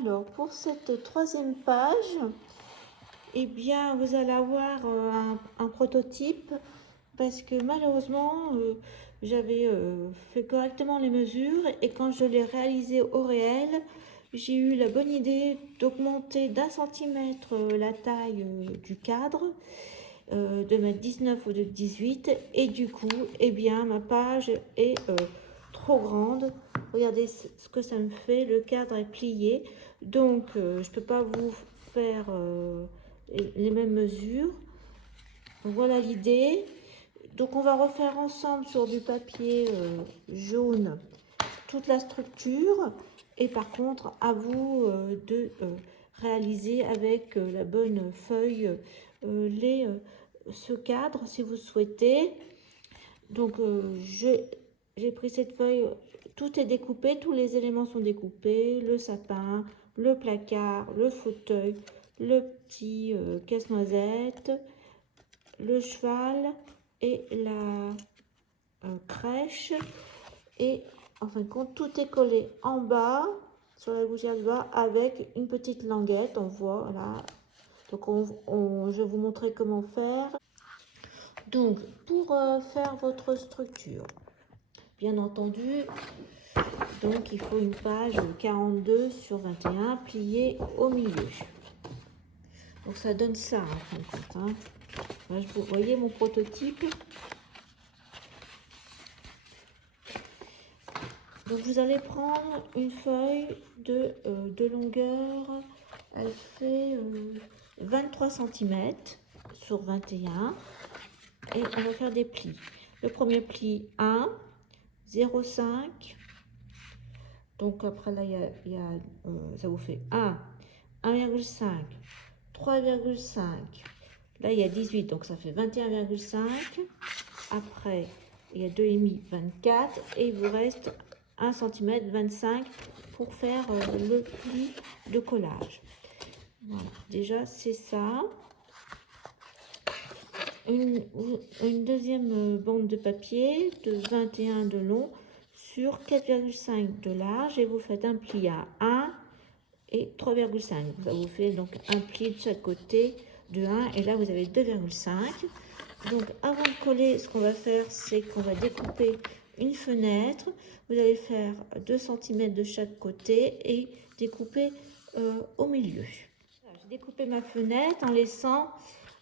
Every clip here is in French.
Alors, pour cette troisième page, eh bien, vous allez avoir un prototype parce que malheureusement, j'avais fait correctement les mesures et quand je l'ai réalisé au réel, j'ai eu la bonne idée d'augmenter d'1 centimètre la taille du cadre, de mettre 19 au lieu de 18 et du coup, eh bien, ma page est trop grande. Regardez ce que ça me fait, le cadre est plié, donc je ne peux pas vous faire les mêmes mesures. Voilà l'idée. Donc on va refaire ensemble sur du papier jaune toute la structure et par contre à vous de réaliser avec la bonne feuille ce cadre si vous souhaitez. Donc j'ai pris cette feuille, tout est découpé, tous les éléments sont découpés, le sapin, le placard, le fauteuil, le petit casse-noisette, le cheval et la crèche. Et en fin de compte, tout est collé en bas, sur la gouttière du bas, avec une petite languette, on voit là. Donc je vais vous montrer comment faire. Donc pour faire votre structure, bien entendu, donc il faut une page 42 sur 21 pliée au milieu. Donc ça donne ça en fin de compte. Hein. Là, vous voyez mon prototype. Donc vous allez prendre une feuille de longueur, elle fait 23 cm sur 21 et on va faire des plis. Le premier pli 1, 0,5. Donc après là, ça vous fait 1, 1,5, 3,5. Là, il y a 18, donc ça fait 21,5. Après, il y a 2,5, 24. Et il vous reste 1 cm 25 pour faire le pli de collage. Voilà, déjà c'est ça. Une deuxième bande de papier de 21 de long sur 4,5 de large et vous faites un pli à 1 et 3,5. Ça vous fait donc un pli de chaque côté de 1 et là vous avez 2,5. Donc avant de coller, ce qu'on va faire, c'est qu'on va découper une fenêtre. Vous allez faire 2 cm de chaque côté et découper au milieu. J'ai découpé ma fenêtre en laissant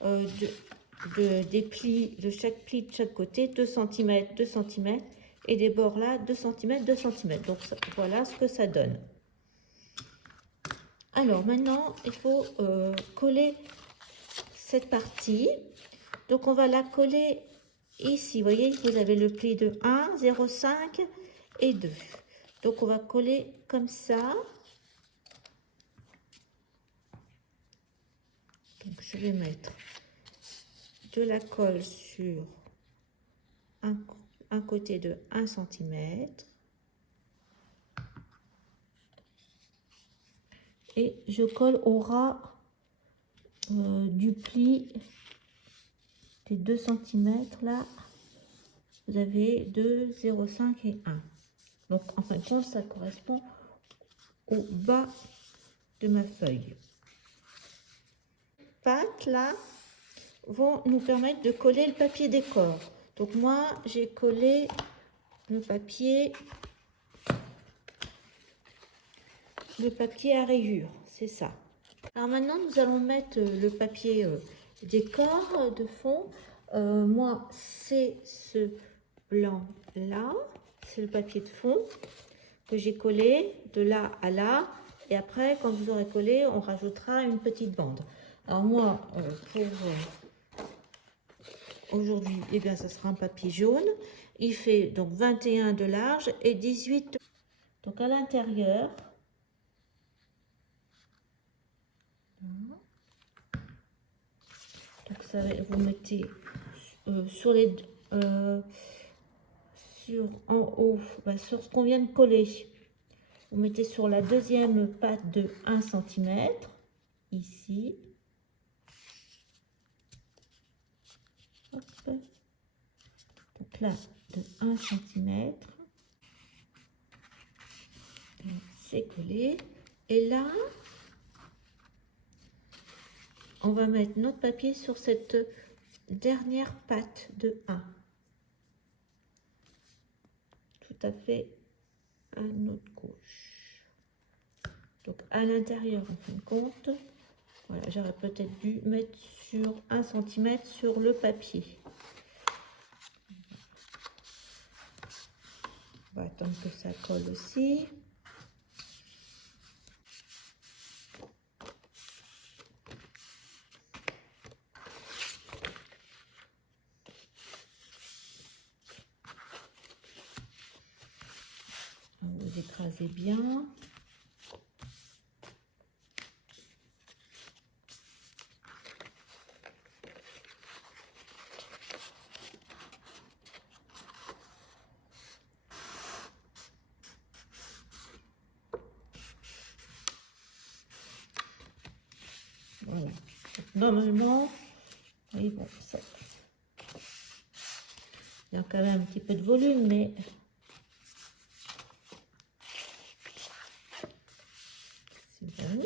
des plis de chaque pli de chaque côté 2 cm, 2 cm et des bords là 2 cm, 2 cm. Donc voilà ce que ça donne. Alors maintenant, il faut coller cette partie. Donc on va la coller ici. Vous voyez, vous avez le pli de 1, 0,5 et 2. Donc on va coller comme ça. Donc je vais mettre de la colle sur un côté de 1 cm. Et je colle au ras du pli des 2 cm là. Vous avez 2, 0,5 et 1. Donc en fin de compte, ça correspond au bas de ma feuille. Pattes là vont nous permettre de coller le papier décor. Donc moi j'ai collé le papier à rayures, c'est ça. Alors maintenant nous allons mettre le papier décor de fond. Moi c'est ce blanc là, c'est le papier de fond que j'ai collé de là à là. Et après, quand vous aurez collé, on rajoutera une petite bande. Alors moi, pour aujourd'hui, eh bien, ça sera un papier jaune. Il fait donc 21 de large et 18. Donc à l'intérieur, donc ça, vous mettez sur les en haut, sur ce qu'on vient de coller. Vous mettez sur la deuxième patte de 1 cm ici. Hop. Donc là, de 1 cm. C'est collé. Et là, on va mettre notre papier sur cette dernière patte de 1. Tout à fait à notre gauche. Donc à l'intérieur, en fin de compte, voilà, j'aurais peut-être dû mettre sur 1 cm sur le papier. On va attendre que ça colle aussi. Vous écrasez bien. Voilà. Normalement, oui, bon, ça, il y a quand même un petit peu de volume, mais c'est bon.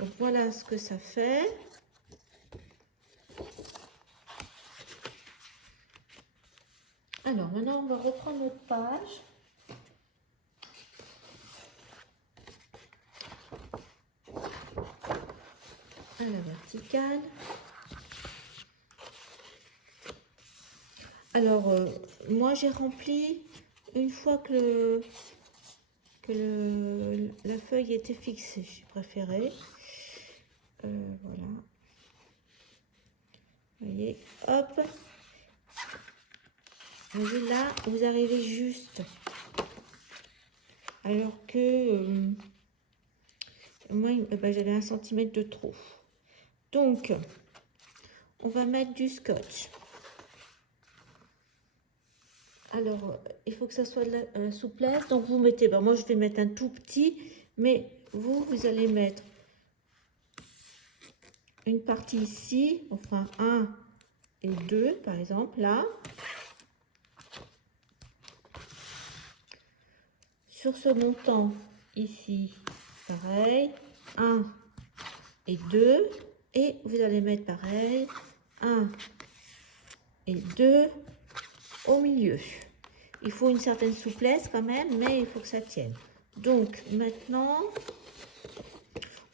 Donc voilà ce que ça fait. Alors maintenant, on va reprendre notre page. À la verticale. Alors, moi j'ai rempli une fois que, la feuille était fixée. J'ai préféré. Voilà. Vous voyez, hop. Vous voyez là, vous arrivez juste. Alors que moi, j'avais 1 cm de trop. Donc, on va mettre du scotch. Alors, il faut que ça soit de la souplesse. Donc, vous mettez, moi, je vais mettre un tout petit, mais vous allez mettre une partie ici, enfin 1 et 2, par exemple, là. Sur ce montant, ici, pareil, 1 et 2. Et vous allez mettre pareil, 1 et 2 au milieu. Il faut une certaine souplesse quand même, mais il faut que ça tienne. Donc maintenant,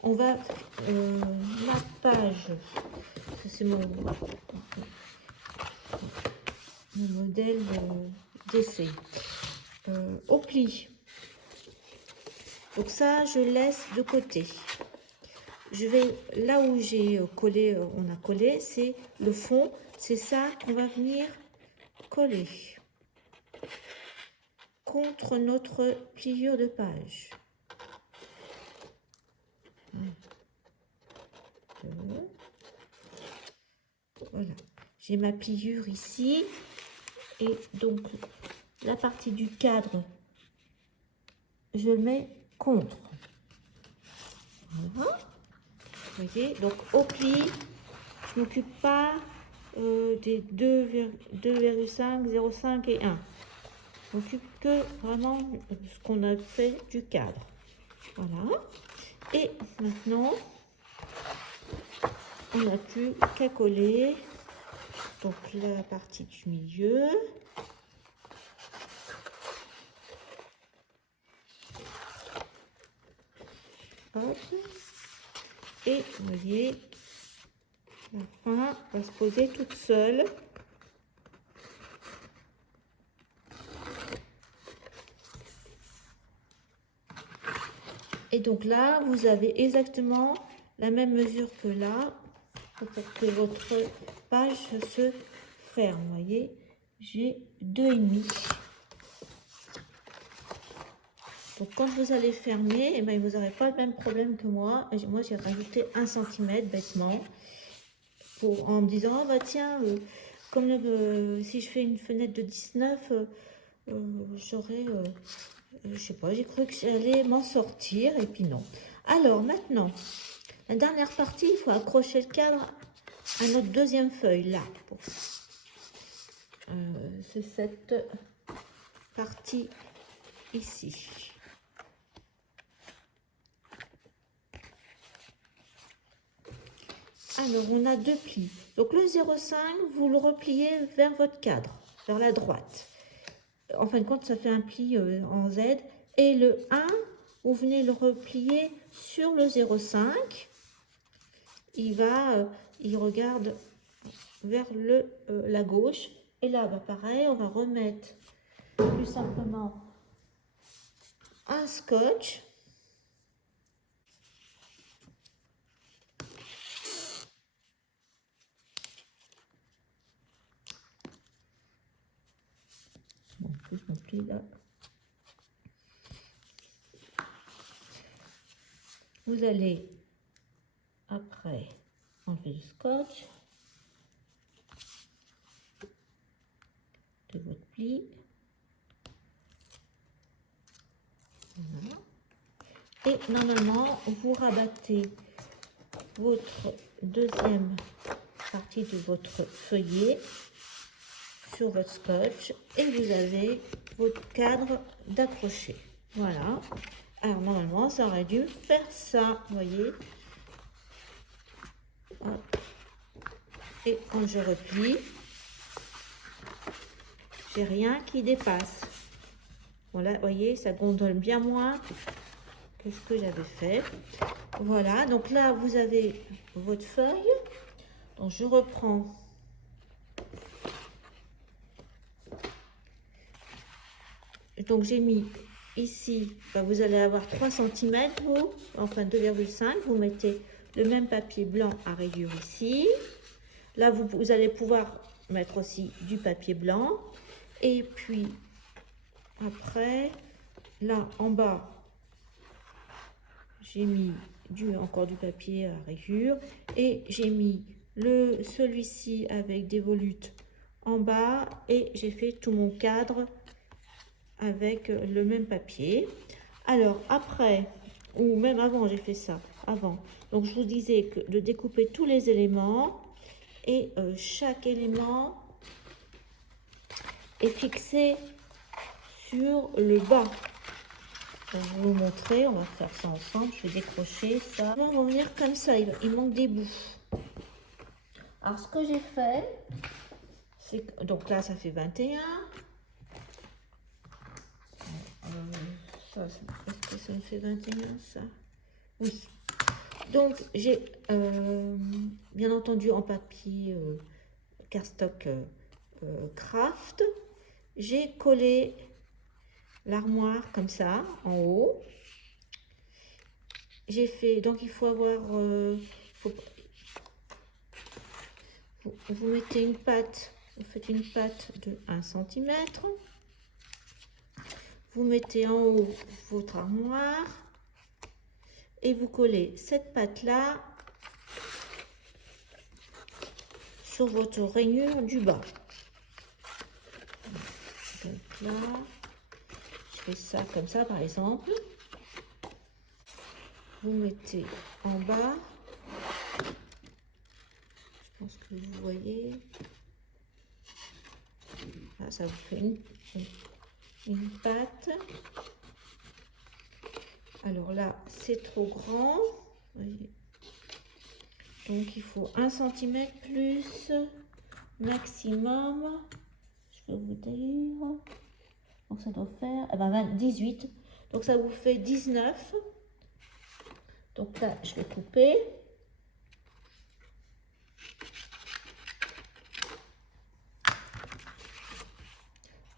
on va ma page, c'est mon modèle d'essai, au pli. Donc ça, je laisse de côté. Je vais là où j'ai collé, on a collé, c'est le fond. C'est ça qu'on va venir coller contre notre pliure de page. Voilà, j'ai ma pliure ici et donc la partie du cadre, je le mets contre. Voilà. Vous voyez, donc au pli, je ne m'occupe pas des 2,5, 0,5 et 1. Je m'occupe que vraiment de ce qu'on a fait du cadre. Voilà. Et maintenant, on n'a plus qu'à coller donc la partie du milieu. Hop. Et vous voyez, la fin va se poser toute seule. Et donc là, vous avez exactement la même mesure que là, pour que votre page se ferme. Vous voyez, j'ai 2,5. Donc quand vous allez fermer, eh bien, vous n'aurez pas le même problème que moi. Et moi, j'ai rajouté 1 cm bêtement, en me disant, ah, bah tiens, comme si je fais une fenêtre de 19, j'aurais, je sais pas, j'ai cru que j'allais m'en sortir, et puis non. Alors maintenant, la dernière partie, il faut accrocher le cadre à notre deuxième feuille, là. C'est cette partie ici. Alors, on a 2 plis. Donc, le 0,5, vous le repliez vers votre cadre, vers la droite. En fin de compte, ça fait un pli en Z. Et le 1, vous venez le replier sur le 0,5. Il regarde vers la gauche. Et là, bah, pareil, on va remettre plus simplement un scotch. Bon, plus mon pli là. Vous allez après enlever le scotch de votre pli. Voilà. Et normalement, vous rabattez votre deuxième partie de votre feuillet sur votre scotch et vous avez votre cadre d'accrocher. Voilà. Alors normalement, ça aurait dû faire ça, vous voyez. Hop. Et quand je replie, j'ai rien qui dépasse. Voilà, vous voyez, ça gondole bien moins que ce que j'avais fait. Voilà, donc là, vous avez votre feuille. Donc, je reprends. Donc, j'ai mis ici, ben, vous allez avoir 3 cm, vous, enfin 2,5. Vous mettez le même papier blanc à rayures ici. Là, vous allez pouvoir mettre aussi du papier blanc. Et puis, après, là, en bas, j'ai mis encore du papier à rayures. Et j'ai mis celui-ci avec des volutes en bas. Et j'ai fait tout mon cadre avec le même papier. Alors, après, ou même avant, j'ai fait ça, avant. Donc, je vous disais que de découper tous les éléments. Et chaque élément est fixé sur le bas. Donc, je vais vous montrer, on va faire ça ensemble. Je vais décrocher ça. On va venir comme ça, il manque des bouts. Alors, ce que j'ai fait, c'est que, donc là, ça fait 21. Est-ce que ça me fait 21, ça? Oui. Donc, j'ai, bien entendu, en papier cardstock craft, j'ai collé l'armoire comme ça, en haut. J'ai fait, donc il faut avoir, vous mettez une pâte, vous faites une pâte de 1 cm. Vous mettez en haut votre armoire et vous collez cette pâte-là sur votre rainure du bas. Donc là, je fais ça comme ça par exemple. Vous mettez en bas. Je pense que vous voyez. Là, ça vous fait une pâte. Alors là, c'est trop grand. Voyez. Donc il faut 1 cm plus maximum. Je vais vous dire. Donc ça doit faire 18. Donc ça vous fait 19. Donc là, je vais couper.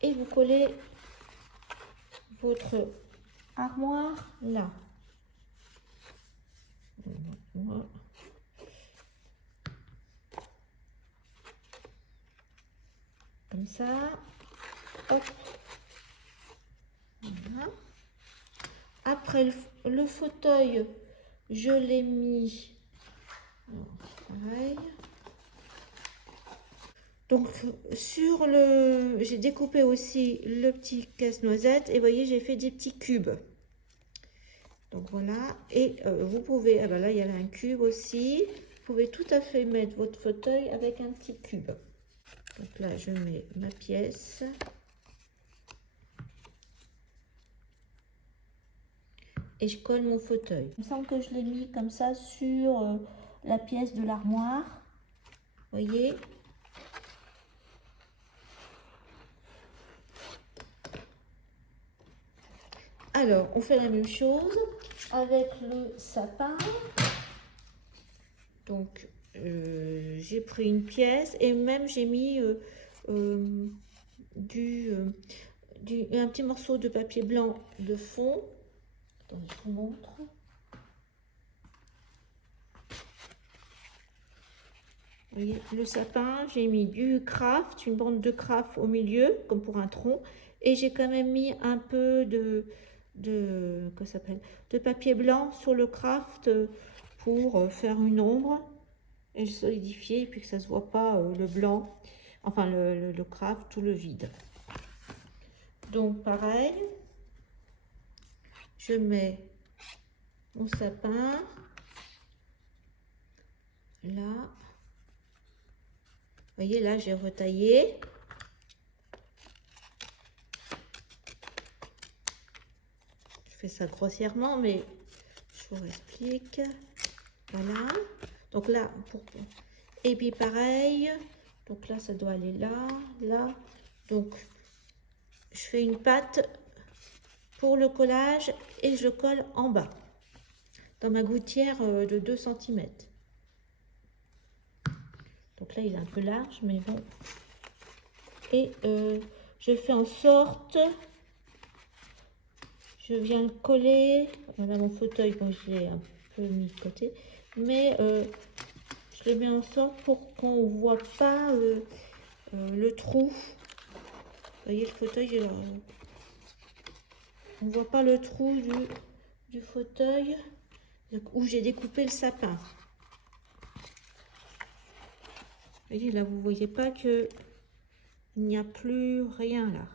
Et vous collez votre armoire là. Comme ça. Hop. Voilà. Après le fauteuil, je l'ai mis. Pareil. Donc sur j'ai découpé aussi le petit casse-noisette et vous voyez j'ai fait des petits cubes. Donc voilà, et vous pouvez, ben là il y a un cube aussi, vous pouvez tout à fait mettre votre fauteuil avec un petit cube. Donc là je mets ma pièce. Et je colle mon fauteuil. Il me semble que je l'ai mis comme ça sur la pièce de l'armoire. Voyez. Alors, on fait la même chose avec le sapin. Donc, j'ai pris une pièce et même j'ai mis un petit morceau de papier blanc de fond. Attendez, je vous montre. Vous voyez, le sapin, j'ai mis du craft, une bande de craft au milieu, comme pour un tronc. Et j'ai quand même mis un peu de papier blanc sur le craft pour faire une ombre et solidifier, et puis que ça ne se voit pas le blanc, enfin le craft, tout le vide. Donc pareil, je mets mon sapin là. Vous voyez, là j'ai retaillé. Je fais ça grossièrement, mais je vous explique. Voilà. Donc là, et puis pareil. Donc là, ça doit aller là, là. Donc, je fais une patte pour le collage et je le colle en bas, dans ma gouttière de 2 cm. Donc là, il est un peu large, mais bon. Et je fais en sorte, je viens le coller. Voilà mon fauteuil, bon, je l'ai un peu mis de côté, mais je le mets en sorte pour qu'on ne voit pas le trou. Vous voyez, le fauteuil, on ne voit pas le trou du fauteuil où j'ai découpé le sapin. Vous voyez, là, vous ne voyez pas que il n'y a plus rien là.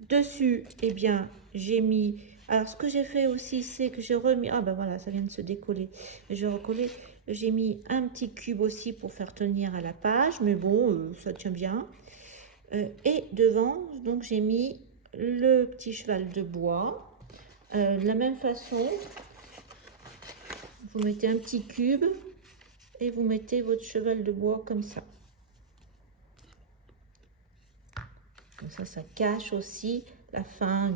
Dessus, eh bien, j'ai mis... Alors, ce que j'ai fait aussi, c'est que j'ai remis... Ah, ben voilà, ça vient de se décoller. Je recoller. J'ai mis un petit cube aussi pour faire tenir à la page. Mais bon, ça tient bien. Et devant, donc, j'ai mis le petit cheval de bois. De la même façon, vous mettez un petit cube et vous mettez votre cheval de bois comme ça. Comme ça cache aussi la fin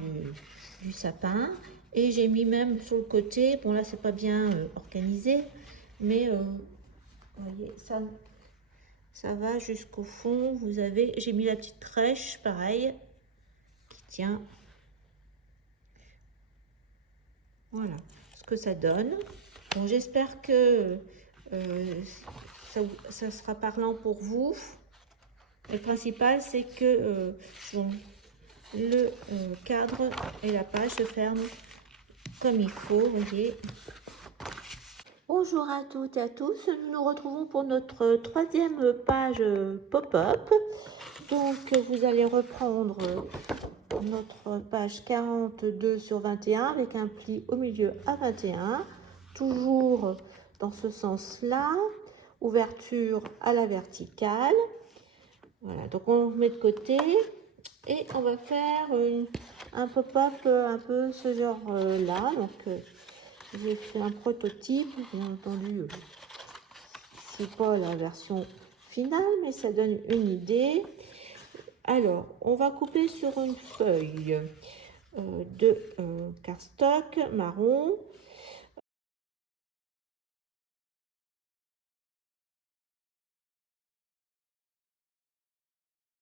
du sapin. Et j'ai mis même sur le côté, bon là c'est pas bien organisé, mais vous voyez, ça va jusqu'au fond. Vous avez, j'ai mis la petite trèche, pareil, qui tient. Voilà ce que ça donne. Bon, j'espère que ça sera parlant pour vous. Le principal, c'est que bon, le cadre et la page se ferment comme il faut, vous voyez. Bonjour à toutes et à tous, nous nous retrouvons pour notre troisième page pop-up. Donc vous allez reprendre notre page 42 sur 21 avec un pli au milieu à 21, toujours dans ce sens-là, ouverture à la verticale. Voilà, donc on met de côté et on va faire un pop-up un peu ce genre-là. Donc j'ai fait un prototype, bien entendu, c'est pas la version finale, mais ça donne une idée. Alors, on va couper sur une feuille de cardstock marron.